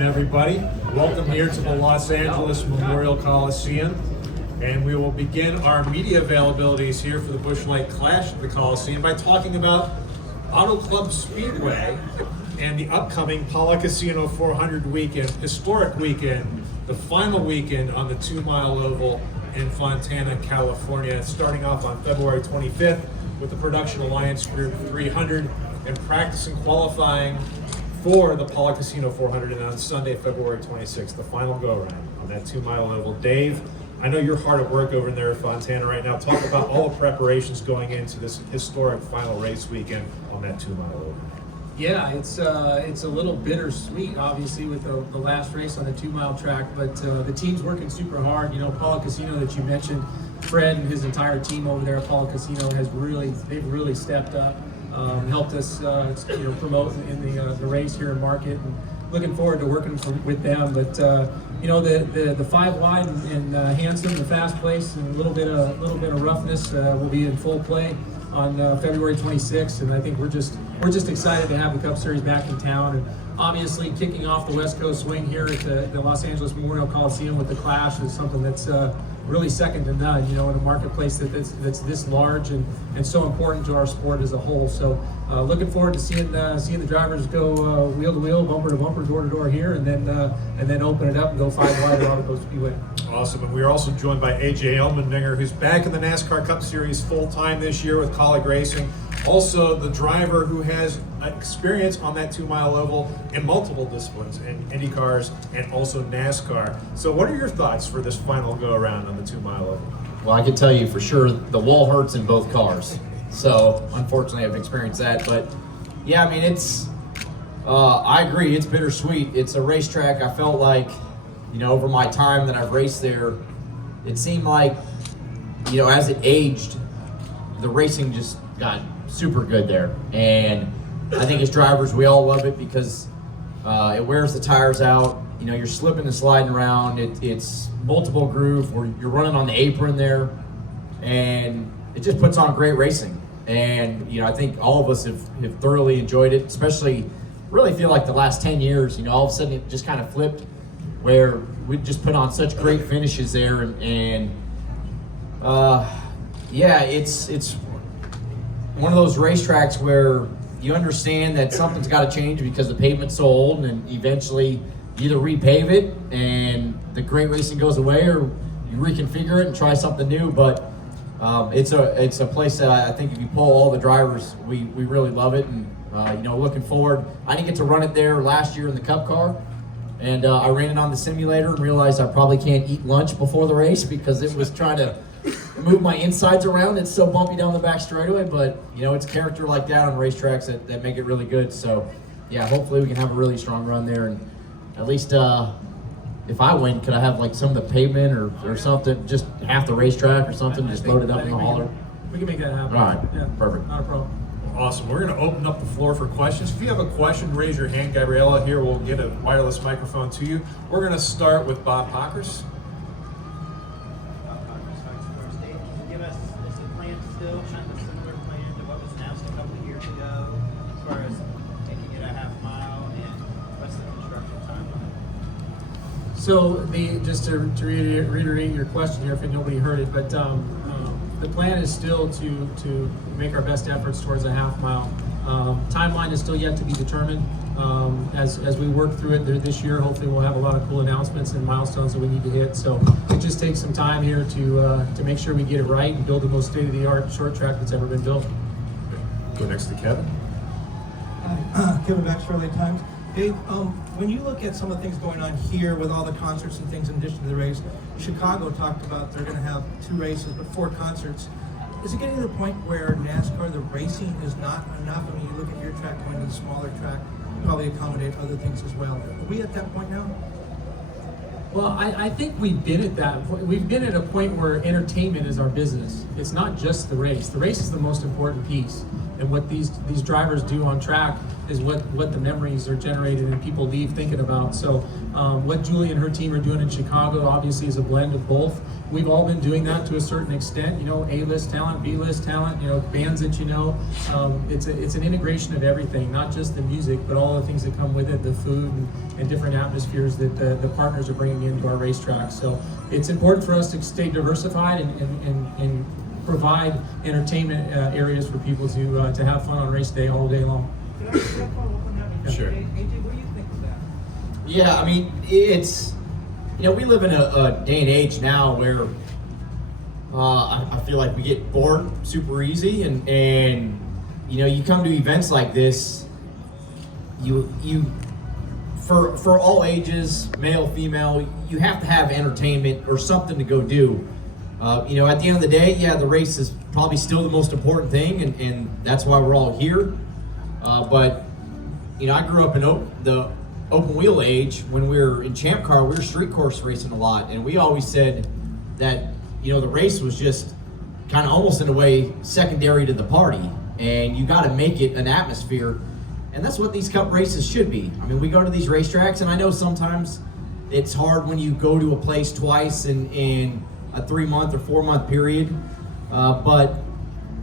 Everybody, welcome here to the Los Angeles Memorial Coliseum, and we will begin our media availabilities here for the Busch Light Clash at the Coliseum by talking about Auto Club Speedway and the upcoming Pala Casino 400 weekend, historic weekend, the final weekend on the 2-mile oval in Fontana, California, starting off on February 25th with the Production Alliance Group 300 and practice and qualifying for the Pala Casino 400, and on Sunday, February 26th, the final go-around on that 2-mile oval. Dave, I know you're hard at work over there at Fontana right now. Talk about all the preparations going into this historic final race weekend on that 2-mile oval. Yeah, it's a little bittersweet, obviously, with the last race on the 2-mile track, but the team's working super hard. You know, Pala Casino that you mentioned, Fred and his entire team over there at Pala Casino they've really stepped up. Helped us, promote in the race here in Market, and looking forward to working with them. But the 5 wide and handsome, the fast place, and a little bit of roughness will be in full play on February 26th. And I think we're just excited to have the Cup Series back in town, and obviously kicking off the West Coast swing here at the Los Angeles Memorial Coliseum with the Clash is something that's really second to none, in a marketplace that's this large and so important to our sport as a whole. So looking forward to seeing the drivers go wheel to wheel, bumper to bumper, door to door here, and then open it up and go 5 wide at Auto Club Speedway. Awesome, and we are also joined by Allmendinger, who's back in the NASCAR Cup Series full-time this year with Kaulig Racing. Also the driver who has experience on that 2-mile oval in multiple disciplines, in Indy cars and also NASCAR. So what are your thoughts for this final go-around on the 2-mile oval? Well, I can tell you for sure the wall hurts in both cars. So unfortunately I've experienced that. But yeah, I mean, I agree, it's bittersweet. It's a racetrack. I felt like, over my time that I've raced there, it seemed like, as it aged, the racing just got super good there. And I think as drivers, we all love it because it wears the tires out. You're slipping and sliding around. It's multiple groove where you're running on the apron there, and it just puts on great racing. And I think all of us have thoroughly enjoyed it, especially really feel like the last 10 years, all of a sudden it just kind of flipped where we just put on such great finishes there. And it's one of those racetracks where you understand that something's got to change because the pavement's so old, and eventually you either repave it and the great racing goes away, or you reconfigure it and try something new. But it's a place that I think if you poll all the drivers, we really love it. And looking forward. I didn't get to run it there last year in the Cup car, and I ran it on the simulator and realized I probably can't eat lunch before the race because it was trying to move my insides around. It's so bumpy down the back straightaway, but it's character like that on racetracks that make it really good. So yeah, hopefully we can have a really strong run there, and at least if I win, could I have like some of the pavement or something, just half the racetrack or something, just load it up in the hauler? We can make that happen. All right, yeah, perfect. Not a problem. Awesome. We're going to open up the floor for questions. If you have a question, raise your hand. Gabriella here will get a wireless microphone to you. We're going to start with Bob Pockers. So just to reiterate your question here, if nobody heard it, but the plan is still to make our best efforts towards a half mile. Timeline is still yet to be determined. As we work through it this year, hopefully we'll have a lot of cool announcements and milestones that we need to hit. So it just takes some time here to make sure we get it right and build the most state-of-the-art short track that's ever been built. Go next to Kevin. Kevin Baxter, LA Times. Dave, when you look at some of the things going on here with all the concerts and things in addition to the race, Chicago talked about they're going to have 2 races but 4 concerts. Is it getting to the point where NASCAR, the racing, is not enough? I mean, you look at your track going to the smaller track, probably accommodate other things as well. Are we at that point now? Well, I think we've been at that point. We've been at a point where entertainment is our business. It's not just the race. The race is the most important piece. And what these drivers do on track is what the memories are generated and people leave thinking about. So what Julie and her team are doing in Chicago obviously is a blend of both. We've all been doing that to a certain extent, you know, A-list talent, B-list talent, you know, bands that you know. It's an integration of everything, not just the music, but all the things that come with it, the food and different atmospheres that the partners are bringing into our racetracks. So it's important for us to stay diversified and provide entertainment areas for people to have fun on race day all day long. Sure. AJ, what do you think of that? Yeah, I mean, it's, you know, we live in a day and age now where I feel like we get bored super easy, and you know, you come to events like this, you for all ages, male, female, you have to have entertainment or something to go do. You know, at the end of the day, yeah, the race is probably still the most important thing, and that's why we're all here. But you know, I grew up in the open wheel age. When we were in Champ Car, we were street course racing a lot, and we always said that, you know, the race was just kind of almost in a way secondary to the party, and you got to make it an atmosphere, and that's what these cup races should be. I mean, we go to these racetracks, and I know sometimes it's hard when you go to a place twice in a 3-month or 4-month period, but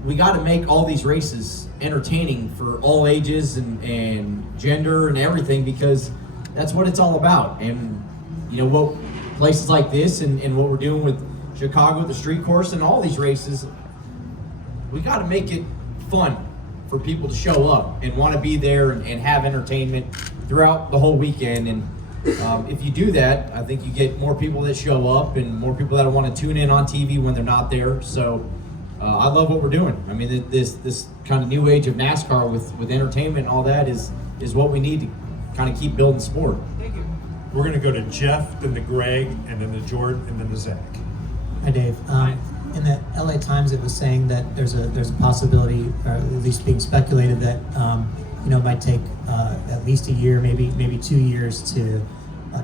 we got to make all these races entertaining for all ages and gender and everything, because that's what it's all about. And you know, what places like this and what we're doing with Chicago, the street course, and all these races, we got to make it fun for people to show up and want to be there and have entertainment throughout the whole weekend. And if you do that, I think you get more people that show up and more people that want to tune in on TV when they're not there. So I love what we're doing. I mean, this kind of new age of NASCAR with entertainment and all that is what we need to kind of keep building sport. Thank you. We're going to go to Jeff, then to Greg, and then to Jordan, and then to Zach. Hi, Dave. In the LA Times, it was saying that there's a possibility, or at least being speculated, that you know, it might take at least a year, maybe 2 years to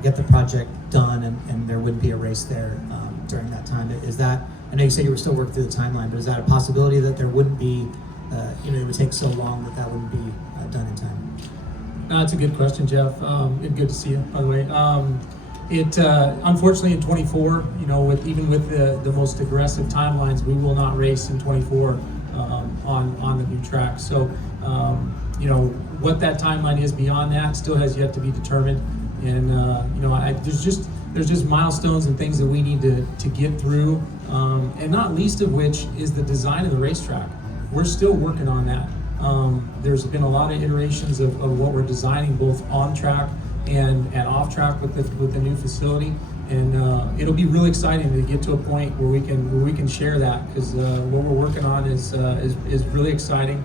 get the project done, and there wouldn't be a race there during that time. Is that? I know you said you were still working through the timeline, but is that a possibility that there wouldn't be? You know, it would take so long that wouldn't be done in time. That's a good question, Jeff. And good to see you, by the way. Unfortunately in 24, you know, even with the most aggressive timelines, we will not race in 24 on the new track. So, you know, what that timeline is beyond that still has yet to be determined. And you know, there's just milestones and things that we need to get through, and not least of which is the design of the racetrack. We're still working on that. There's been a lot of iterations of what we're designing, both on track and off track with the new facility, and it'll be really exciting to get to a point where we can share that, because what we're working on is really exciting.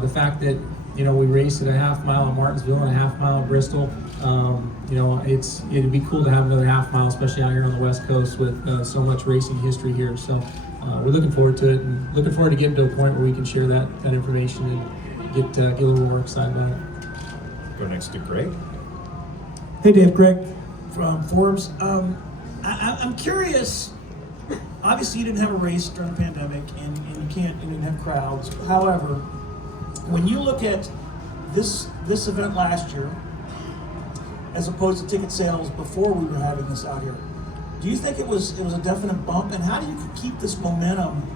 The fact that, you know, we raced at a half mile in Martinsville and a half mile in Bristol. You know, it'd be cool to have another half mile, especially out here on the West Coast with so much racing history here. So we're looking forward to it, and looking forward to getting to a point where we can share that information and get a little more excited about it. Go next to Greg. Hey Dave, Greg from Forbes. I'm curious, obviously you didn't have a race during the pandemic and you didn't have crowds. However, when you look at this event last year, as opposed to ticket sales before we were having this out here, do you think it was a definite bump? And how do you keep this momentum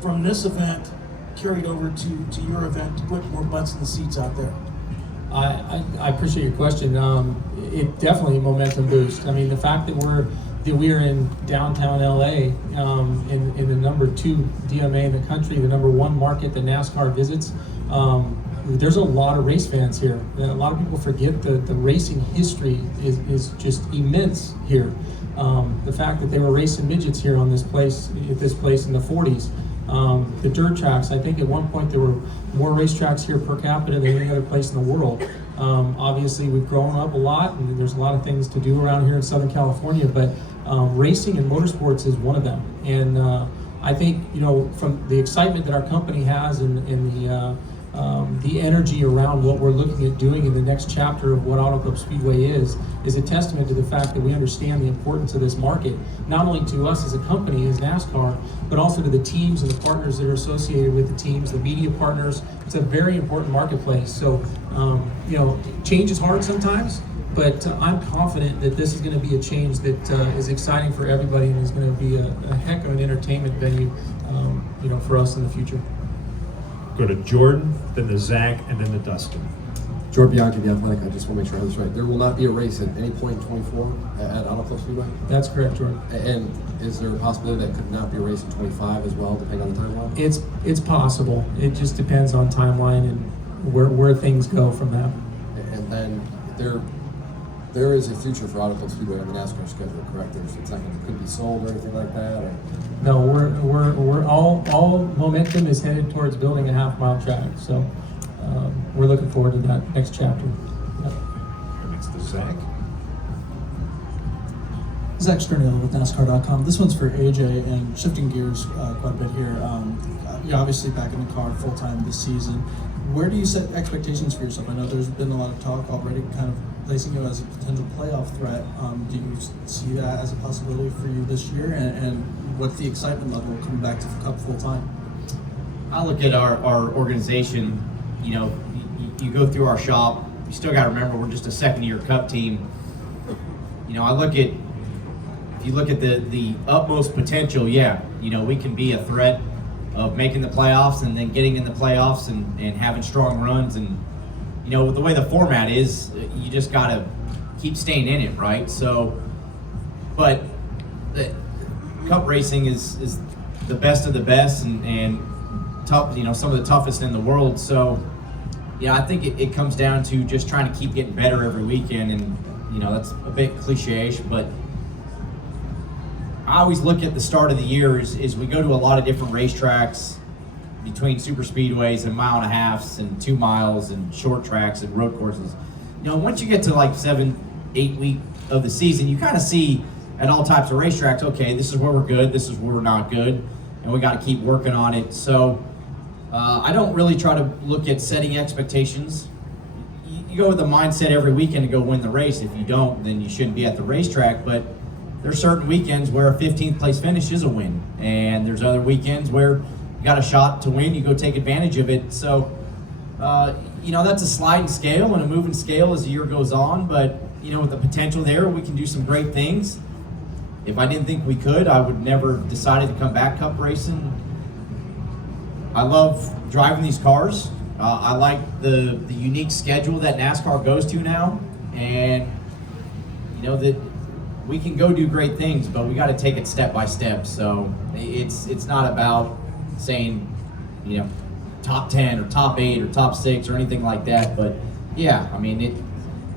from this event carried over to your event to put more butts in the seats out there? I appreciate your question. It definitely a momentum boost. I mean, the fact that we're in downtown LA, in the number 2 DMA in the country, the number 1 market that NASCAR visits. There's a lot of race fans here. A lot of people forget the racing history is just immense here. The fact that they were racing midgets here at this place in the 40s. The dirt tracks, I think at one point there were more racetracks here per capita than any other place in the world. Obviously we've grown up a lot, and there's a lot of things to do around here in Southern California, but racing and motorsports is one of them. And I think, you know, from the excitement that our company has and the energy around what we're looking at doing in the next chapter of what Auto Club Speedway is is a testament to the fact that we understand the importance of this market, not only to us as a company, as NASCAR, but also to the teams and the partners that are associated with the teams, the media partners. It's a very important marketplace. So, change is hard sometimes, but I'm confident that this is going to be a change that is exciting for everybody and is going to be a heck of an entertainment venue, for us in the future. Go to Jordan, then to Zach, and then to Dustin. Jordan Bianchi, The Athletic. I just want to make sure I have this right. There will not be a race at any point in 24 at Auto Club Speedway? That's correct, Jordan. And is there a possibility that could not be a race in 25 as well, depending on the timeline? It's possible. It just depends on timeline and where things go from that. And then there is a future for Auto Club Speedway on the NASCAR schedule, correct? It's not going to could be sold or anything like that? Or? No, we're all momentum is headed towards building a half-mile track. So we're looking forward to that next chapter. Yep. Next to Zach. Zach Sternhill with NASCAR.com. This one's for AJ, and shifting gears quite a bit here. You're obviously back in the car full-time this season. Where do you set expectations for yourself? I know there's been a lot of talk already kind of placing you as a potential playoff threat. Do you see that as a possibility for you this year? And what's the excitement level coming back to the Cup full-time? I look at our organization, you go through our shop, you still got to remember we're just a second-year Cup team. I look at, if you look at the utmost potential, we can be a threat of making the playoffs and then getting in the playoffs and having strong runs. And, with the way the format is, you just got to keep staying in it, right? So, but the Cup racing is the best of the best and tough, some of the toughest in the world. So, I think it comes down to just trying to keep getting better every weekend. And, that's a bit cliche-ish, but I always look at the start of the year is we go to a lot of different racetracks between super speedways and 1.5 miles and 2 miles and short tracks and road courses. Once you get to like 7-8 week of the season, you kind of see at all types of racetracks, okay, this is where we're good, this is where we're not good, and we got to keep working on it. So I don't really try to look at setting expectations. You go with the mindset every weekend to go win the race. If you don't, then you shouldn't be at the racetrack. But there's certain weekends where a 15th place finish is a win, and there's other weekends where you got a shot to win, you go take advantage of it. So that's a sliding scale and a moving scale as the year goes on, but with the potential there, we can do some great things. If I didn't think we could, I would never decided to come back Cup racing. I love driving these cars. I like the unique schedule that NASCAR goes to now, and that we can go do great things, but we got to take it step by step. So it's not about saying top 10 or top 8 or top 6 or anything like that. But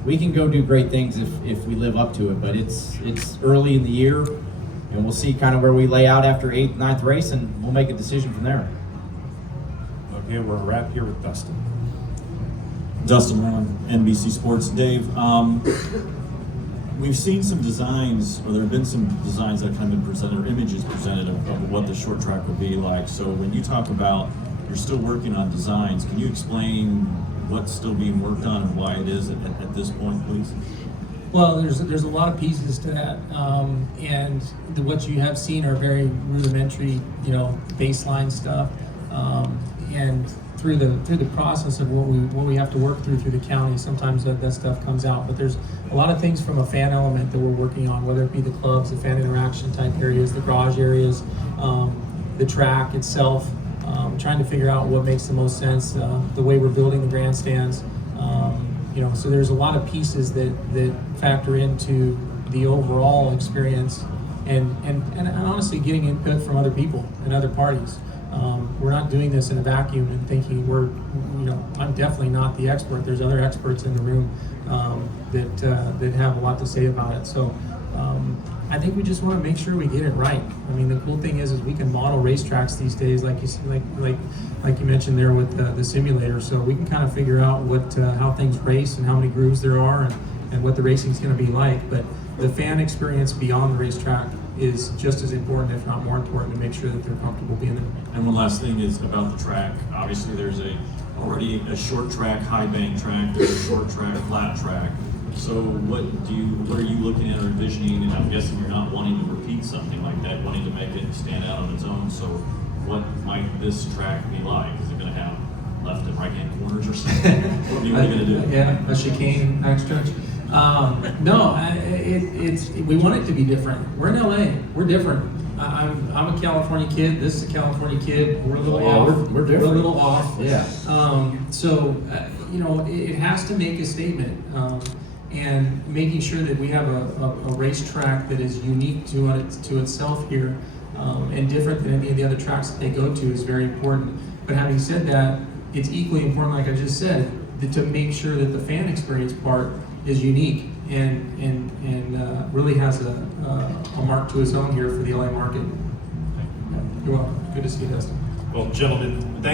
we can go do great things if we live up to it. But it's early in the year, and we'll see kind of where we lay out after 8th, 9th race, and we'll make a decision from there. Okay, we're wrapped here with Dustin. Dustin Ron, NBC Sports. Dave, we've seen some designs, or there have been some designs that have kind of been presented, or images presented of what the short track would be like. So when you talk about you're still working on designs, can you explain what's still being worked on and why it is at this point, please? Well, there's a lot of pieces to that, and what you have seen are very rudimentary, baseline stuff, and through the process of what we have to work through the county, sometimes that stuff comes out. But there's a lot of things from a fan element that we're working on, whether it be the clubs, the fan interaction type areas, the garage areas, the track itself, trying to figure out what makes the most sense, the way we're building the grandstands. So there's a lot of pieces that factor into the overall experience, and honestly getting input from other people and other parties. We're not doing this in a vacuum and thinking I'm definitely not the expert. There's other experts in the room that have a lot to say about it. So I think we just want to make sure we get it right. I mean, the cool thing is we can model racetracks these days, like you mentioned there with the simulator. So we can kind of figure out how things race and how many grooves there are and what the racing is going to be like. But the fan experience beyond the racetrack is just as important, if not more important, to make sure that they're comfortable being there. And one last thing is about the track. Obviously, there's already a short track, high bank track. There's a short track, flat track. So what are you looking at or envisioning? And I'm guessing you're not wanting to repeat something like that, wanting to make it stand out on its own. So what might this track be like? Is it going to have left and right hand corners or something? What are you going to do? Yeah, a chicane next stretch. No, we want it to be different. We're in LA. We're different. I'm a California kid. This is a California kid. We're a little Yeah, off. we're different. We're a little off. Yeah. It has to make a statement, and making sure that we have a racetrack that is unique to itself here, and different than any of the other tracks that they go to is very important. But having said that, it's equally important, like I just said, to make sure that the fan experience part is unique and really has a mark to its own here for the LA market. You're welcome. Good to see you, Dustin. Well, gentlemen, thank